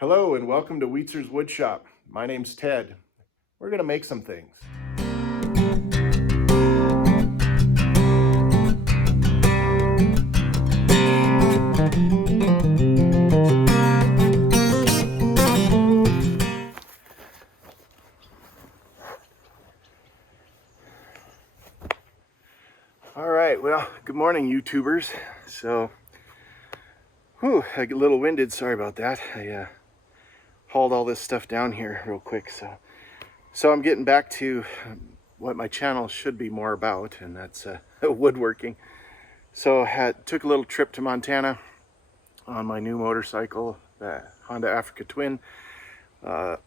Hello and welcome to Wietzer's Woodshop. My name's Ted. We're going to make some things. All right, well, good morning, YouTubers. So, I get a little winded. Sorry about that. I hauled all this stuff down here real quick. So I'm getting back to what my channel should be more about, and that's woodworking. So took a little trip to Montana on my new motorcycle, the Honda Africa Twin.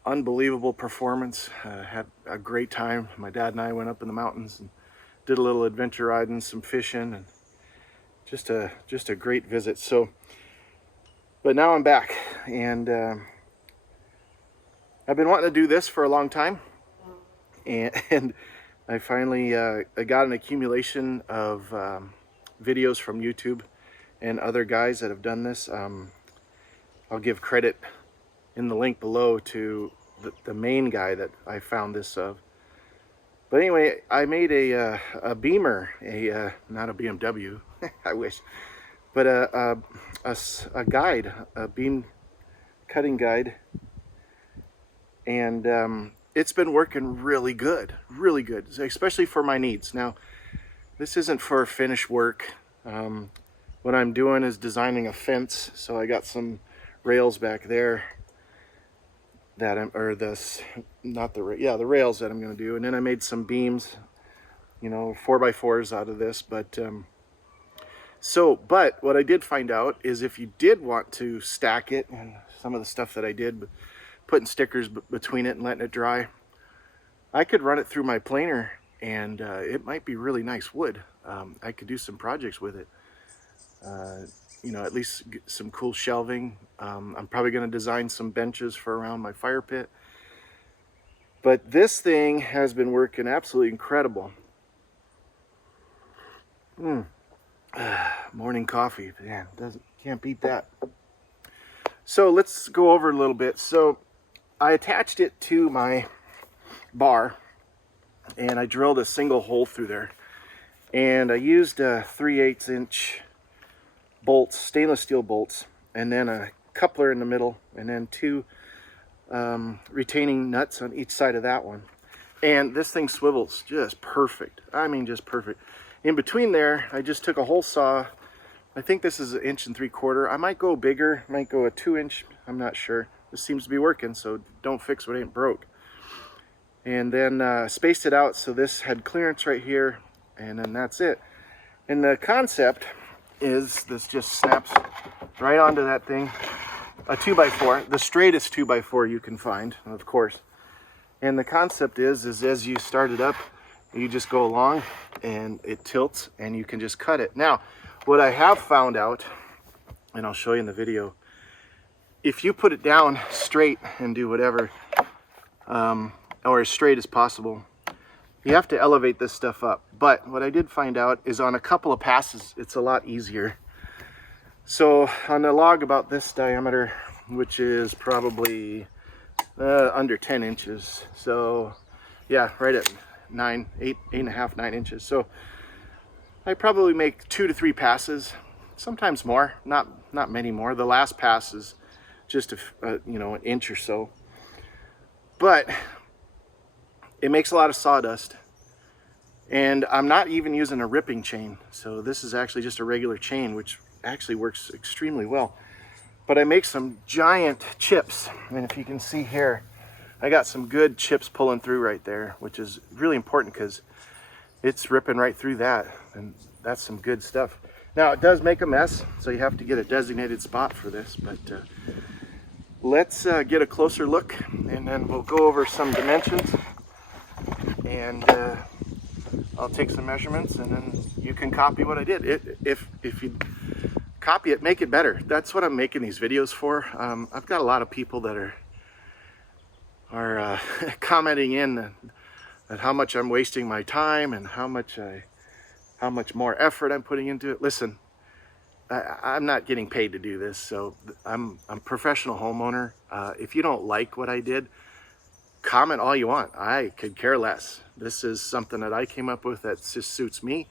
Unbelievable performance. Had a great time. My dad and I went up in the mountains and did a little adventure riding, some fishing, and just a great visit. So, but now I'm back, and I've been wanting to do this for a long time, and I finally I got an accumulation of videos from YouTube and other guys that have done this. I'll give credit in the link below to the main guy that I found this of. But anyway, I made a Beamer, not a BMW, I wish, but a guide, a beam cutting guide, and it's been working really good, especially for my needs. Now, this isn't for finish work. What I'm doing is designing a fence, so I got some rails back there that the rails that I'm going to do, and then I made some beams, 4x4s out of this. But what I did find out is if you did want to stack it, and some of the stuff that I did, putting stickers between it and letting it dry, I could run it through my planer, and it might be really nice wood. I could do some projects with it. At least get some cool shelving. I'm probably going to design some benches for around my fire pit. But this thing has been working absolutely incredible. Morning coffee, man, can't beat that. So let's go over a little bit. So I attached it to my bar, and I drilled a single hole through there, and I used 3/8 inch bolts, stainless steel bolts, and then a coupler in the middle, and then two retaining nuts on each side of that one. And this thing swivels just perfect. I mean, just perfect. In between there, I just took a hole saw. I think this is 1 3/4 inch. I might go bigger, might go a 2-inch. I'm not sure. This seems to be working, so don't fix what ain't broke. And then spaced it out so this had clearance right here, and then that's it. And the concept is this just snaps right onto that thing. A 2x4, the straightest 2x4 you can find, of course. And the concept is as you start it up, you just go along and it tilts and you can just cut it. Now, what I have found out, and I'll show you in the video, if you put it down straight and do whatever, or as straight as possible, you have to elevate this stuff up. But what I did find out is on a couple of passes, it's a lot easier. So on a log about this diameter, which is probably under 10 inches. So yeah, right at 8.5, 9 inches. So I probably make 2 to 3 passes, sometimes more, not many more. The last pass is just an inch or so. But it makes a lot of sawdust, and I'm not even using a ripping chain. So this is actually just a regular chain, which actually works extremely well. But I make some giant chips, and if you can see here, I got some good chips pulling through right there, which is really important because it's ripping right through that, and that's some good stuff. Now, it does make a mess, so you have to get a designated spot for this, but let's get a closer look, and then we'll go over some dimensions, and I'll take some measurements, and then you can copy what I did. If you copy it, make it better. That's what I'm making these videos for. I've got a lot of people that are commenting in at how much I'm wasting my time and how much more effort I'm putting into it. Listen, I'm not getting paid to do this, so I'm a professional homeowner. If you don't like what I did, comment all you want. I could care less. This is something that I came up with that just suits me,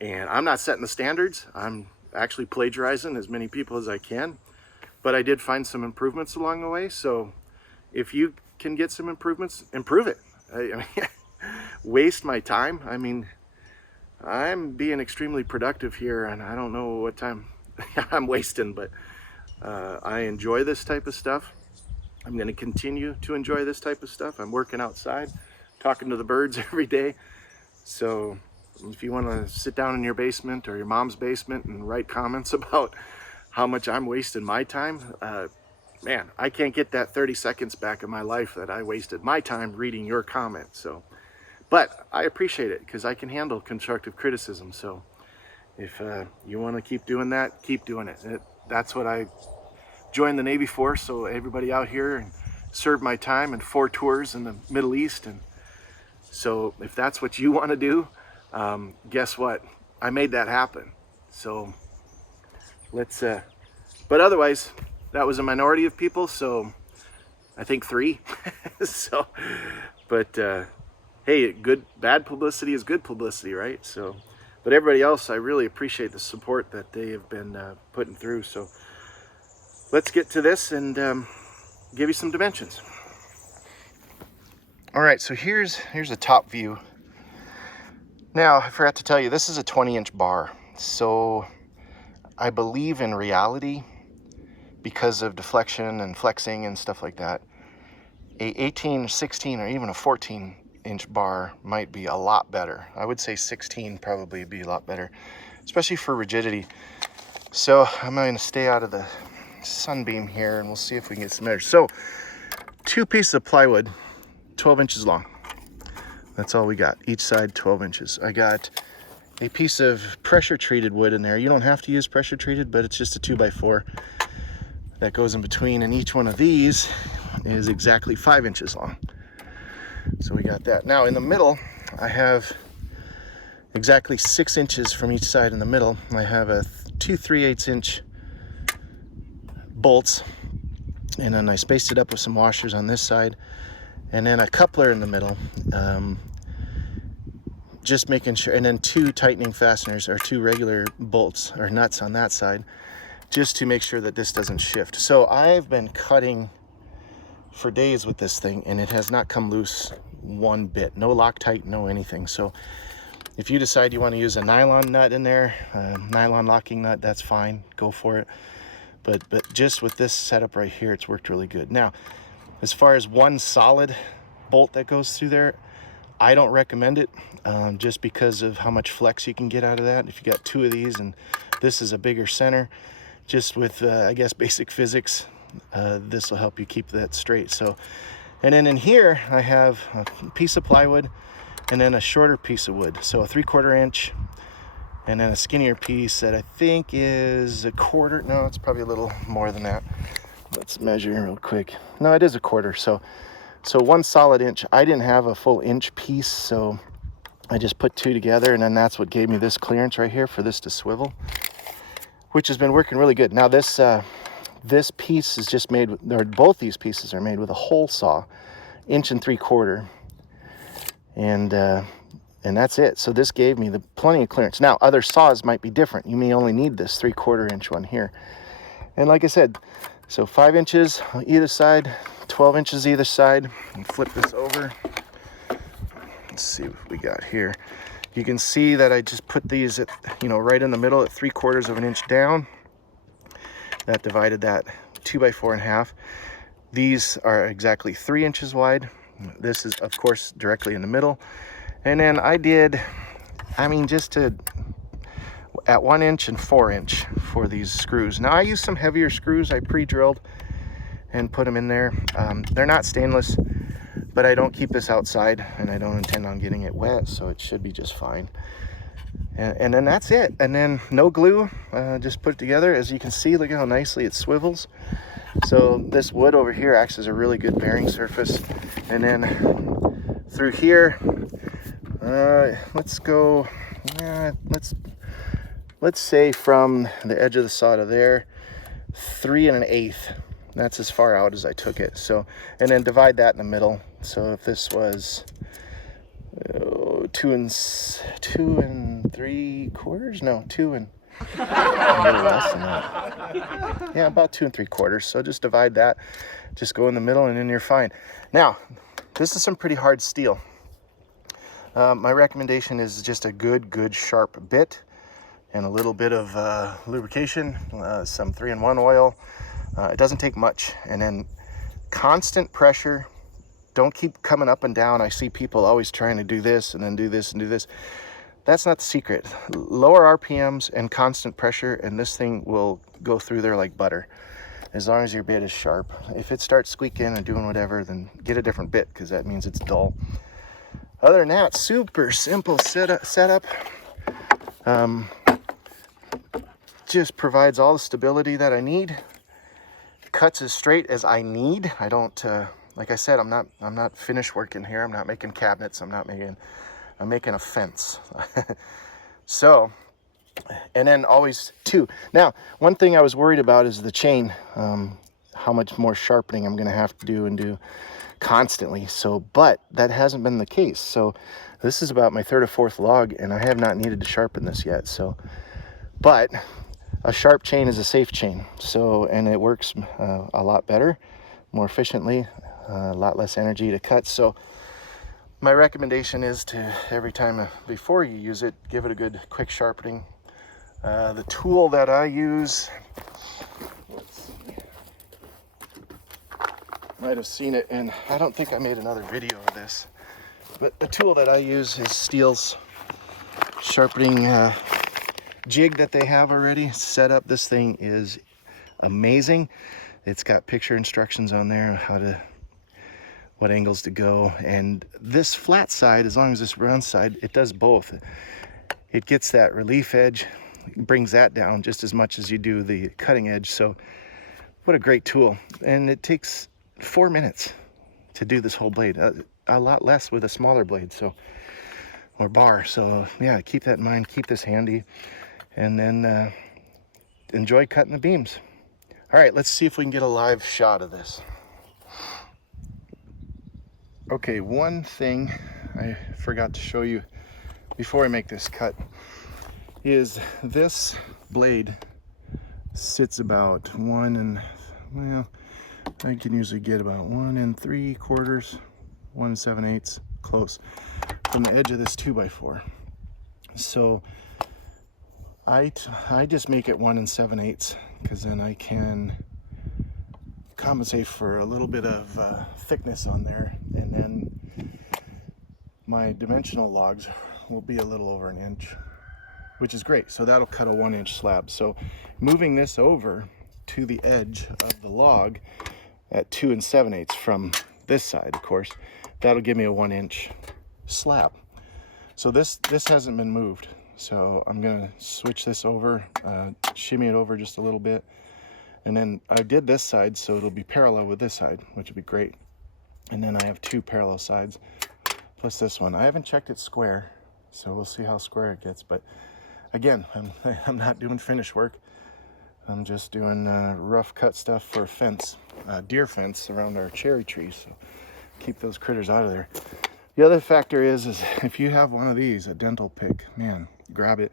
and I'm not setting the standards. I'm actually plagiarizing as many people as I can, but I did find some improvements along the way. So if you can get some improvements, improve it. I mean, waste my time. I mean, I'm being extremely productive here, and I don't know what time I'm wasting, but I enjoy this type of stuff. I'm going to continue to enjoy this type of stuff. I'm working outside, talking to the birds every day. So if you want to sit down in your basement or your mom's basement and write comments about how much I'm wasting my time, man, I can't get that 30 seconds back of my life that I wasted my time reading your comments. So, but I appreciate it because I can handle constructive criticism. So if you want to keep doing that, keep doing it. That's what I joined the Navy for, so everybody out here, and served my time in 4 tours in the Middle East. And so if that's what you want to do, guess what? I made that happen. So let's, but otherwise, that was a minority of people, so I think 3. So, but hey, bad publicity is good publicity, right? So, but everybody else, I really appreciate the support that they have been putting through. So let's get to this and give you some dimensions. All right, so here's a top view. Now, I forgot to tell you, this is a 20-inch bar. So I believe in reality, because of deflection and flexing and stuff like that, a 18, 16, or even a 14-inch bar might be a lot better. I would say 16 probably be a lot better, especially for rigidity. So I'm going to stay out of the sunbeam here, and we'll see if we can get some measures. So 2 pieces of plywood, 12 inches long. That's all we got. Each side 12 inches. I got a piece of pressure treated wood in there. You don't have to use pressure treated, but it's just a 2x4 that goes in between, and each one of these is exactly 5 inches long. So we got that. Now in the middle, I have exactly 6 inches from each side in the middle. I have a 2 3/8 inch bolts, and then I spaced it up with some washers on this side, and then a coupler in the middle, just making sure, and then 2 tightening fasteners, or 2 regular bolts or nuts on that side, just to make sure that this doesn't shift. So I've been cutting for days with this thing, and it has not come loose one bit. No Loctite, no anything. So if you decide you want to use a nylon nut in there, nylon locking nut, that's fine, go for it. But just with this setup right here, it's worked really good. Now, as far as one solid bolt that goes through there, I don't recommend it, just because of how much flex you can get out of that. If you got 2 of these, and this is a bigger center, just with, I guess, basic physics, this will help you keep that straight. So, and then in here, I have a piece of plywood, and then a shorter piece of wood. So a 3/4 inch, and then a skinnier piece that I think is a 1/4. No, it's probably a little more than that. Let's measure real quick. No, it is a 1/4. So 1 solid inch. I didn't have a full inch piece, so I just put 2 together, and then that's what gave me this clearance right here for this to swivel, which has been working really good. Now this piece is just made with, or both these pieces are made with a hole saw, 1 3/4 inch, and that's it. So this gave me plenty of clearance. Now other saws might be different. You may only need this 3/4 inch one here. And like I said, so 5 inches on either side, 12 inches either side. And flip this over. Let's see what we got here. You can see that I just put these at, right in the middle at 3/4 inch down. That divided that 2x4 in half. These are exactly 3 inches wide. This is, of course, directly in the middle. And then I did, just at 1 inch and 4 inch for these screws. Now I use some heavier screws I pre-drilled and put them in there. They're not stainless, but I don't keep this outside, and I don't intend on getting it wet, so it should be just fine. And then that's it. And then no glue, just put it together. As you can see, look at how nicely it swivels. So this wood over here acts as a really good bearing surface. And then through here, let's let's say from the edge of the saw to there, 3 1/8. That's as far out as I took it. So, and then divide that in the middle. So if this was 2 3/4, no, 2 and a little less than that. Yeah, about 2 3/4. So just divide that, just go in the middle, and then you're fine. Now, this is some pretty hard steel. My recommendation is just a good sharp bit and a little bit of lubrication, some 3-in-1 oil. It doesn't take much, and then constant pressure. Don't keep coming up and down. I see people always trying to do this and then do this and do this. That's not the secret. Lower RPMs and constant pressure, and this thing will go through there like butter, as long as your bit is sharp. If it starts squeaking and doing whatever, then get a different bit, because that means it's dull. Other than that, super simple setup. Just provides all the stability that I need. Cuts as straight as I need. I don't, like I said, I'm not finish working here. I'm not making cabinets. I'm making a fence. So, and then always two. Now, one thing I was worried about is the chain. How much more sharpening I'm going to have to do constantly. So, but that hasn't been the case. So this is about my 3rd or 4th log, and I have not needed to sharpen this yet. So, but a sharp chain is a safe chain. So, and it works a lot better, more efficiently, a lot less energy to cut. So my recommendation is to, every time before you use it, give it a good quick sharpening. The tool that I use, might have seen it, and I don't think I made another video of this, but the tool that I use is Steel's sharpening jig that they have already set up. This thing is amazing. It's got picture instructions on there, what angles to go, and this flat side, as long as this round side, it does both. It gets that relief edge, brings that down just as much as you do the cutting edge. So what a great tool. And it takes 4 minutes to do this whole blade, a lot less with a smaller blade, so, or bar. So yeah, keep that in mind, keep this handy, and then enjoy cutting the beams. All right, let's see if we can get a live shot of this. Okay, one thing I forgot to show you before I make this cut is this blade sits about 1 I can usually get about 1 3/4, 1 7/8 close from the edge of this 2x4. So I just make it 1 7/8, because then I can compensate for a little bit of thickness on there, and then my dimensional logs will be a little over 1 inch, which is great. So that'll cut a 1-inch slab. So moving this over to the edge of the log at 2 7/8 from this side, of course, that'll give me a 1-inch slab. So this hasn't been moved. So I'm gonna switch this over, shimmy it over just a little bit, and then I did this side so it'll be parallel with this side, which would be great. And then I have 2 parallel sides plus this one. I haven't checked it square, so we'll see how square it gets. But again, I'm not doing finish work. I'm just doing rough cut stuff for a fence, deer fence around our cherry trees, so keep those critters out of there. The other factor is if you have one of these, a dental pick, man, grab it,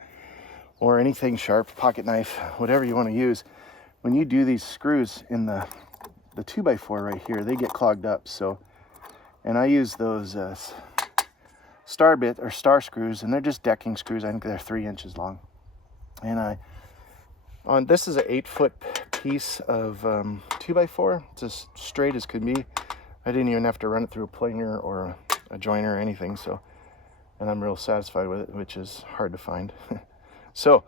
or anything sharp, pocket knife, whatever you want to use. When you do these screws in the 2x4 right here, they get clogged up. So, and I use those star bit or star screws, and they're just decking screws. I think they're 3 inches long. And this is an 8-foot piece of 2x4. It's as straight as could be. I didn't even have to run it through a planer or a joiner or anything. So, and I'm real satisfied with it, which is hard to find. So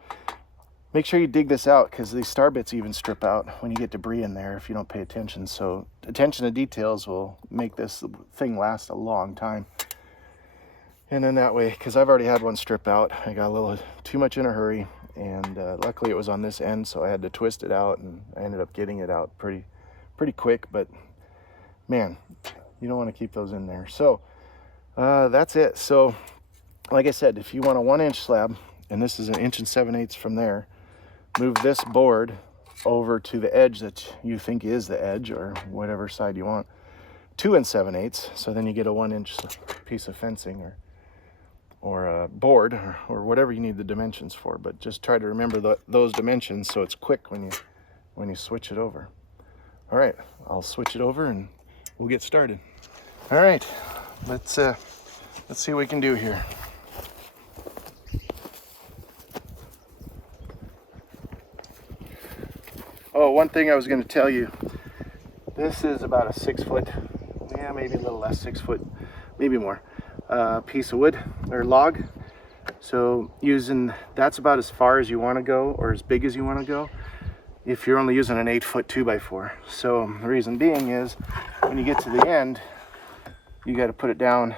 make sure you dig this out, because these star bits even strip out when you get debris in there if you don't pay attention. So attention to details will make this thing last a long time. And then that way, because I've already had one strip out, I got a little too much in a hurry, and luckily it was on this end, so I had to twist it out, and I ended up getting it out pretty quick. But man, you don't want to keep those in there. So that's it. So like I said, if you want a 1-inch slab, and this is 1 7/8 from there. Move this board over to the edge that you think is the edge, or whatever side you want, 2 7/8. So then you get a 1-inch piece of fencing or a board or whatever you need the dimensions for. But just try to remember those dimensions so it's quick when you switch it over. All right, I'll switch it over and we'll get started. All right, let's see what we can do here. Oh, one thing I was going to tell you. This is about a 6 foot, yeah, maybe a little less, 6 foot, maybe more, piece of wood or log. So that's about as far as you want to go, or as big as you want to go, if you're only using an 8 foot 2x4. So the reason being is when you get to the end, you got to put it down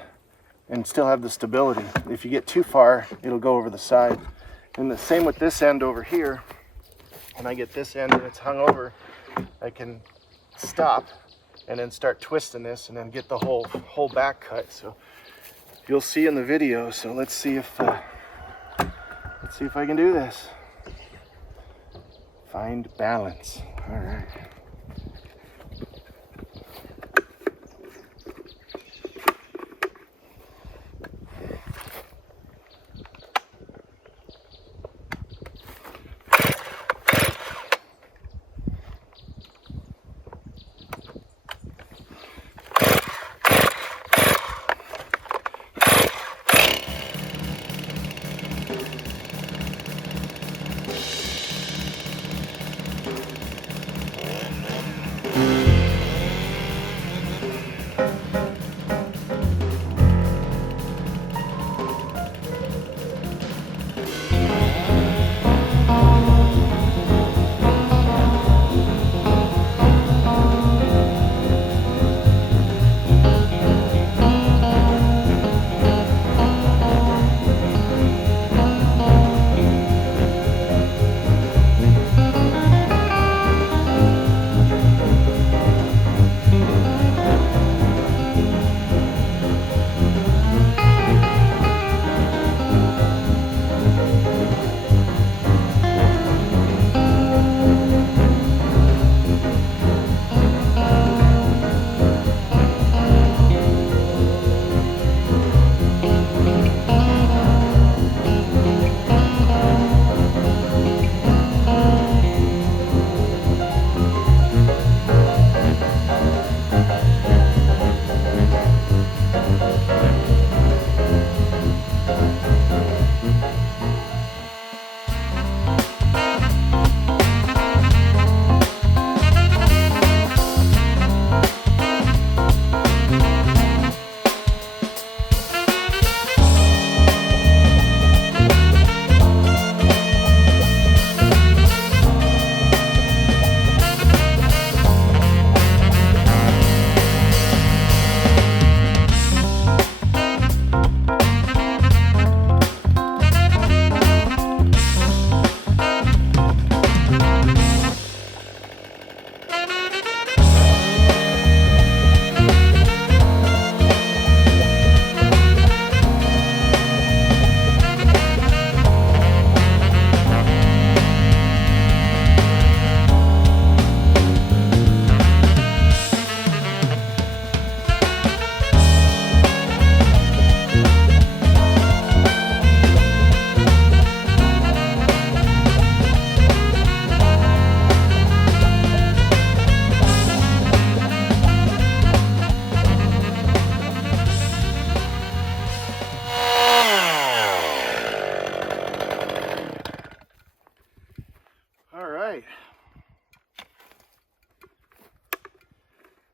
and still have the stability. If you get too far, it'll go over the side. And the same with this end over here. When I get this end and it's hung over, I can stop and then start twisting this and then get the whole back cut. So you'll see in the video. So let's see if I can do this. Find balance. All right.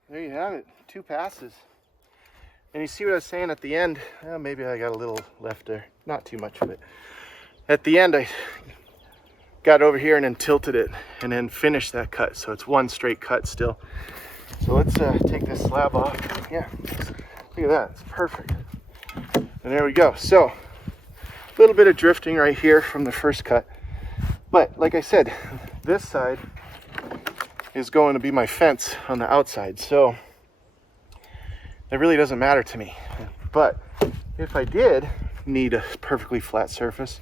There you have it, 2 passes. And you see what I was saying at the end? Well, maybe I got a little left there, not too much of it. At the end, I got over here and then tilted it and then finished that cut. So it's one straight cut still. So let's take this slab off. Yeah, look at that, it's perfect. And there we go. So a little bit of drifting right here from the first cut. But like I said, this side is going to be my fence on the outside. So it really doesn't matter to me. But if I did need a perfectly flat surface,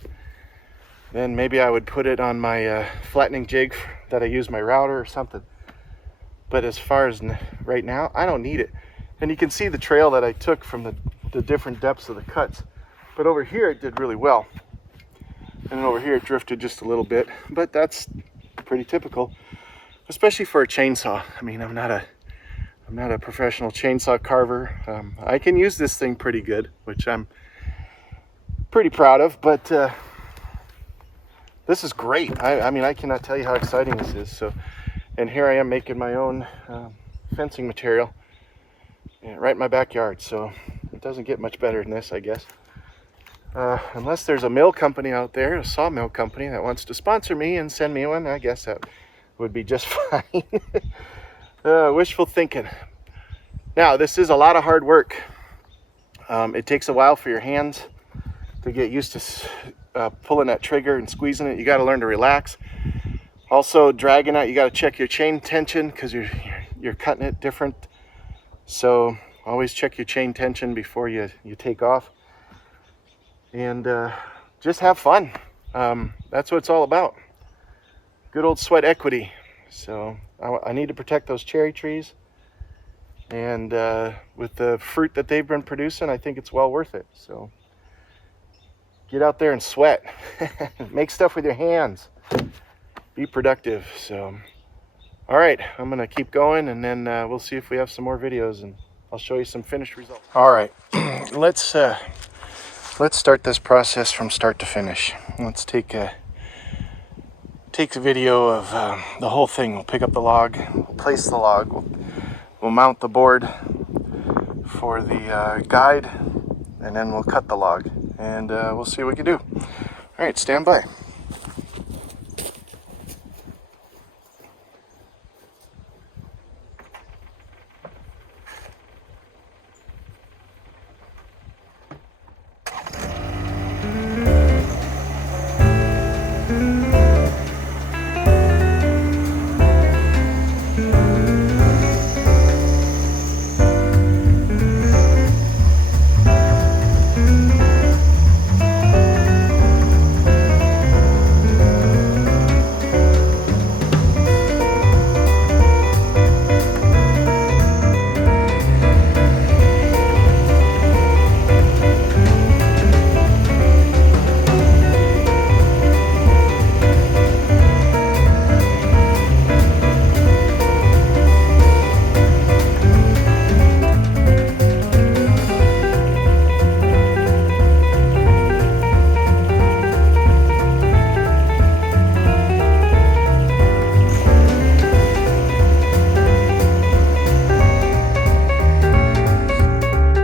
then maybe I would put it on my flattening jig that I use my router or something. But as far as right now, I don't need it. And you can see the trail that I took from the different depths of the cuts. But over here it did really well. And then over here it drifted just a little bit. But that's pretty typical, especially for a chainsaw. I mean, I'm not a professional chainsaw carver. I can use this thing pretty good, which I'm pretty proud of, but this is great. I mean, I cannot tell you how exciting this is. So, and here I am making my own fencing material right in my backyard. So it doesn't get much better than this, I guess. Unless there's a mill company out there, a sawmill company that wants to sponsor me and send me one, I guess that would be just fine. Wishful thinking. Now, this is a lot of hard work. It takes a while for your hands to get used to pulling that trigger and squeezing it. You got to learn to relax. Also, dragging out, you got to check your chain tension because you're cutting it different. So always check your chain tension before you take off. And just have fun. That's what it's all about. Good old sweat equity. So I need to protect those cherry trees. And with the fruit that they've been producing, I think it's well worth it. So get out there and sweat. Make stuff with your hands. Be productive. So, all right, I'm going to keep going, and then we'll see if we have some more videos, and I'll show you some finished results. All right, let's start this process from start to finish. Let's take a video of the whole thing. We'll pick up the log, we'll place the log, we'll mount the board for the guide, and then we'll cut the log, and we'll see what we can do. All right, stand by.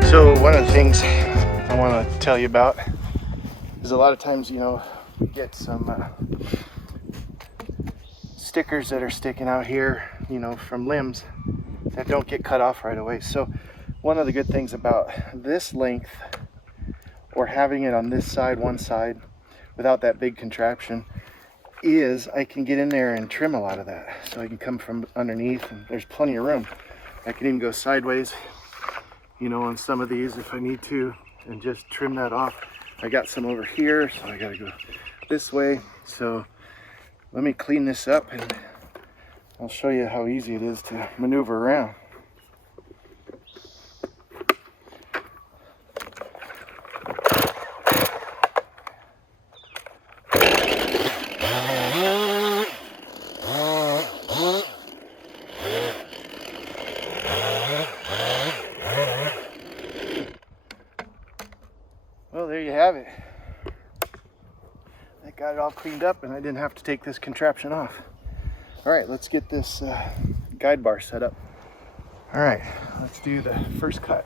So one of the things I want to tell you about is a lot of times, you know, you get some stickers that are sticking out here, you know, from limbs that don't get cut off right away. So one of the good things about this length, or having it on this side, one side, without that big contraption, is I can get in there and trim a lot of that. So I can come from underneath, and there's plenty of room. I can even go sideways, you know, on some of these if I need to, and just trim that off. I got some over here, so I gotta go this way. So let me clean this up, and I'll show you how easy it is to maneuver around. Well, there you have it. I got it all cleaned up, and I didn't have to take this contraption off. All right, let's get this guide bar set up. All right, let's do the first cut.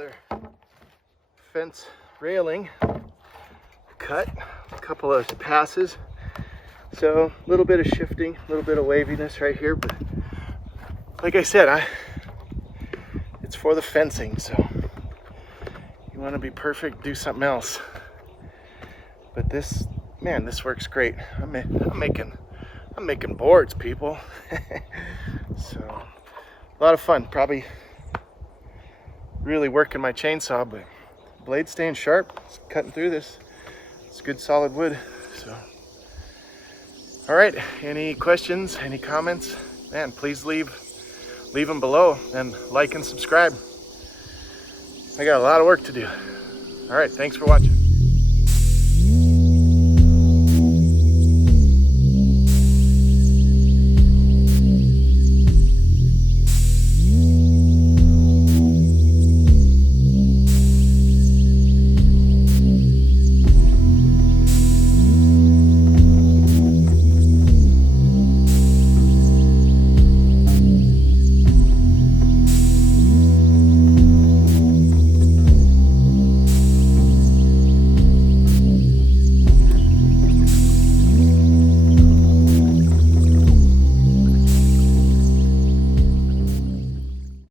another fence railing cut, a couple of passes. So a little bit of shifting, a little bit of waviness right here, but like I said, it's for the fencing, so you want to be perfect, do something else. But this, man, this works great. I'm making boards, people. So a lot of fun. Probably really working my chainsaw, but blade staying sharp. It's cutting through this. It's good solid wood. So all right, any questions, any comments, man, please leave them below, and like and subscribe. I got a lot of work to do. All right, thanks for watching.